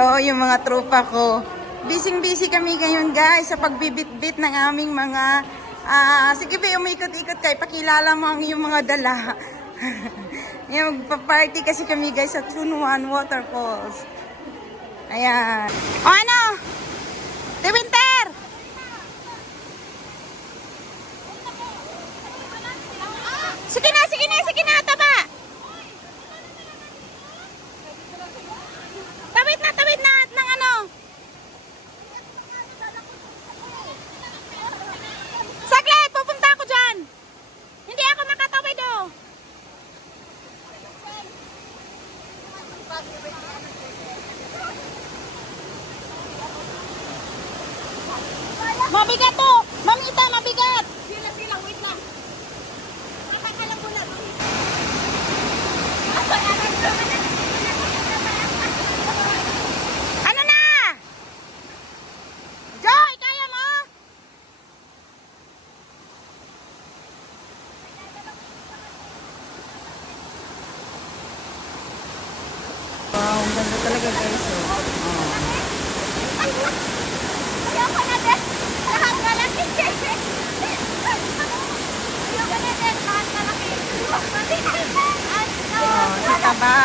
oh, yung mga tropa ko. Busy-busy kami ngayon guys sa pagbibit-bit ng aming mga... ah sige be, umikot-ikot kayo. Pakilala mo ang iyong mga dala. yung party kasi kami guys sa Tunuan Waterfalls. Ayan. O ano? The Winter! Sige na, sige na, sige na, taba! Tawid na, tawid na at ng ano. Saglit, pupunta ako dyan. Hindi ako makatawid oh. Mabigat to! Mamita, mabigat! Sila, sila, wait lang. Nakakalang ko na. Ano na? Joy, kaya mo? Wow, ang ganda talaga guys. Oh. Ayoko na din. Lahat na lang. Ayoko na din. Lahat na lang. Oh, si Taba.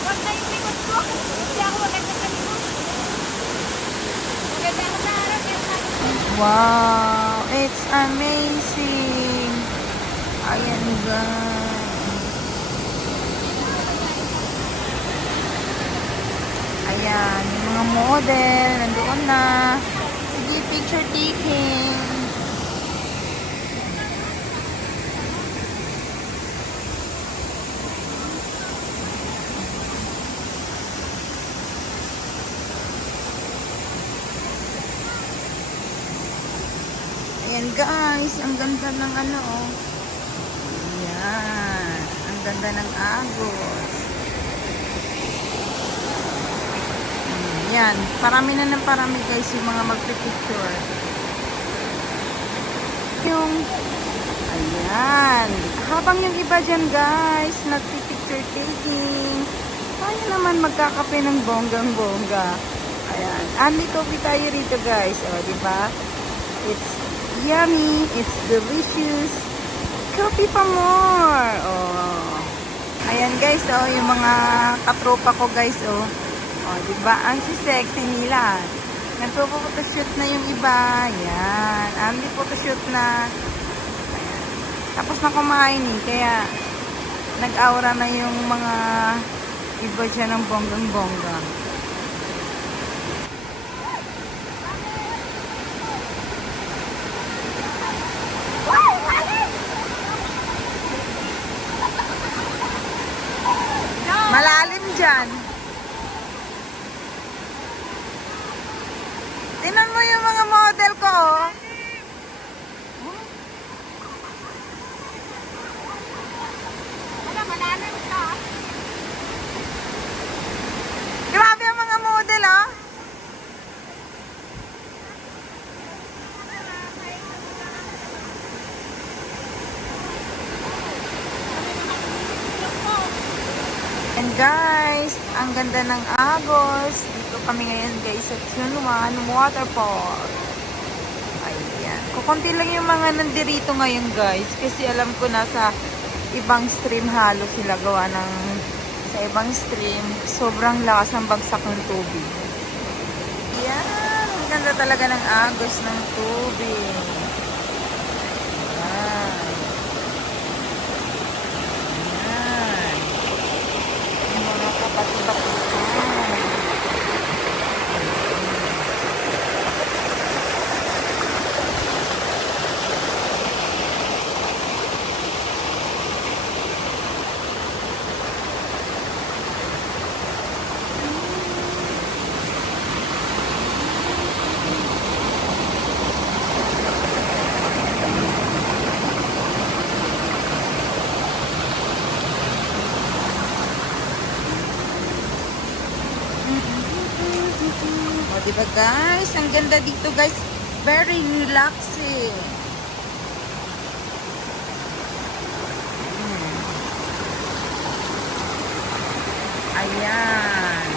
Huwag na yung likod ko. Hindi ako maganda sa likod. Maganda ako sa harap. Kaya sabi ko, Wow, it's amazing. Ayan guys. Ayan, mga model, nandoon na. Sige, picture taking. Ayan guys, ang ganda ng ano oh. Ayan, ang ganda ng agos. Hmm, Yan, parami na ng parami guys yung mga magpipicture. Yung, ayan, habang yung iba dyan guys, nagpipicture taking, tayo naman magkakape ng bonggang-bongga. Ayan, andito tayo rito guys, o, ba? It's yummy, it's delicious. Coffee pa more. Oh. Ayan guys, oh, yung mga katropa ko guys, oh. Oh, di ba? Ang si sexy nila. Nagpo-photoshoot na yung iba. Yan. Andy photoshoot na. Tapos na kumain eh. Kaya nag-aura na yung mga iba dyan ng bonggang-bongga. Malalim dyan. Tingnan mo yung mga model ko, oh. Malalim ka. Grabe ang mga model, oh. And guys, ang ganda ng Agos. Dito kami ngayon guys sa Chunwan Waterfall. Ayan. Kukunti lang yung mga nandirito ngayon guys. Kasi alam ko nasa ibang stream halo sila gawa ng sa ibang stream. Sobrang lakas ng bagsak ng tubig. Yan. Ang ganda talaga ng agos ng tubig. Yan. Yan. Yung mga kapatid-kapatid. Diba guys? Ang ganda dito guys. Very relaxing. Hmm. Ayan.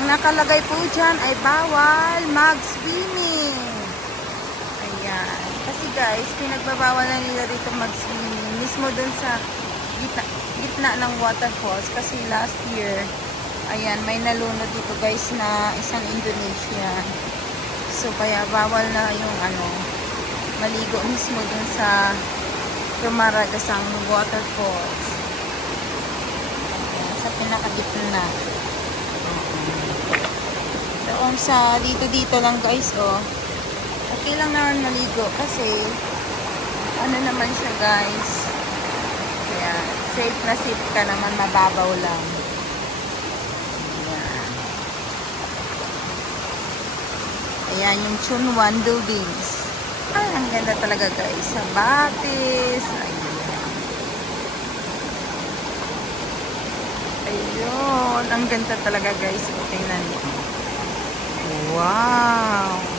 Ang nakalagay po dyan ay bawal mag-swimming. Ayan. Kasi guys, pinagbabawal na nila dito mag-swimming. Mismo dun sa gitna, gitna ng waterfalls. Kasi last year, ayan, may nalunod dito guys na isang Indonesian. So, kaya bawal na yung ano, maligo mismo dun sa Tumaragasang waterfalls. Ayan, sa pinakagitna. Doon sa dito-dito lang guys, oh. Okay lang naman maligo kasi ano naman siya guys. Kaya safe na safe ka naman, mababaw lang. Ayan yung Chunwan buildings. Ay, ang ganda talaga guys. Sa Batis. Ayan. Ayun. Ang ganda talaga guys. Tingnan mo. Wow!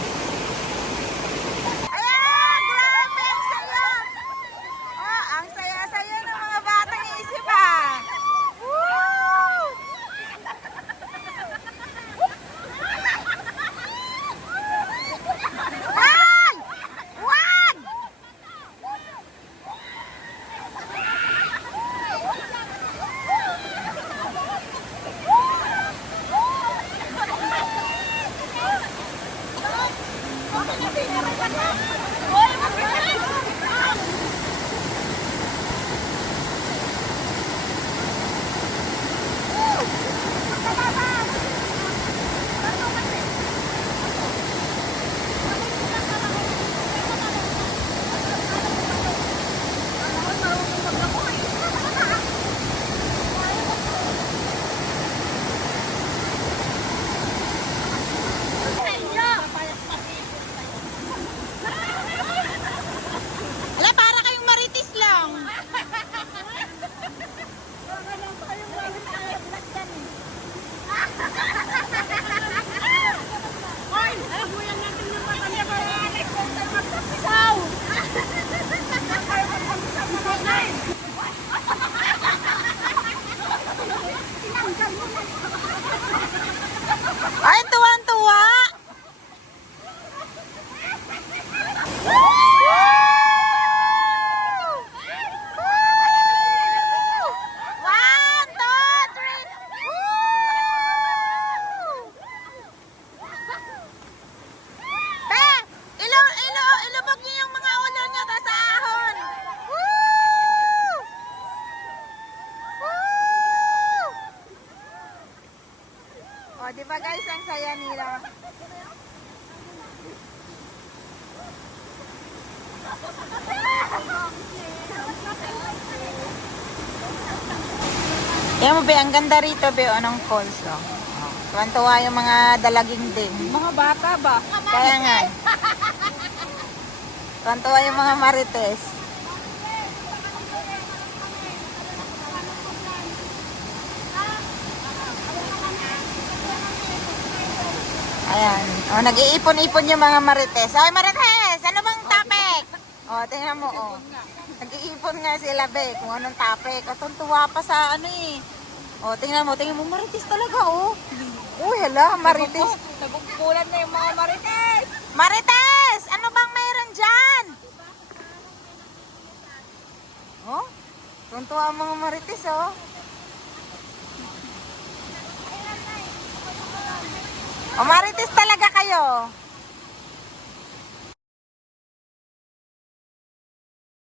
Oh, my God. O, di ba guys, ang saya nila. Yan mo, be, ang ganda rito, be, anong falls, oh. Oh, Tuwan-tuwa yung mga dalaging din. Mga bata ba? Kaya nga. Tuwan-tuwa yung mga marites. Ayan. O, nag-iipon-ipon yung mga marites. Ay, marites! Ano bang topic? O, tingnan mo, o. Nag-iipon nga sila, be, kung anong topic. O, tuntuwa pa sa ano eh. O, tingnan mo, tingnan mo, marites talaga, o. Uy, hala, marites. Nabugpulan na yung mga marites. Marites! Ano bang meron dyan? Oh? Tuntua ang mga marites, oh. O, marites talaga kayo.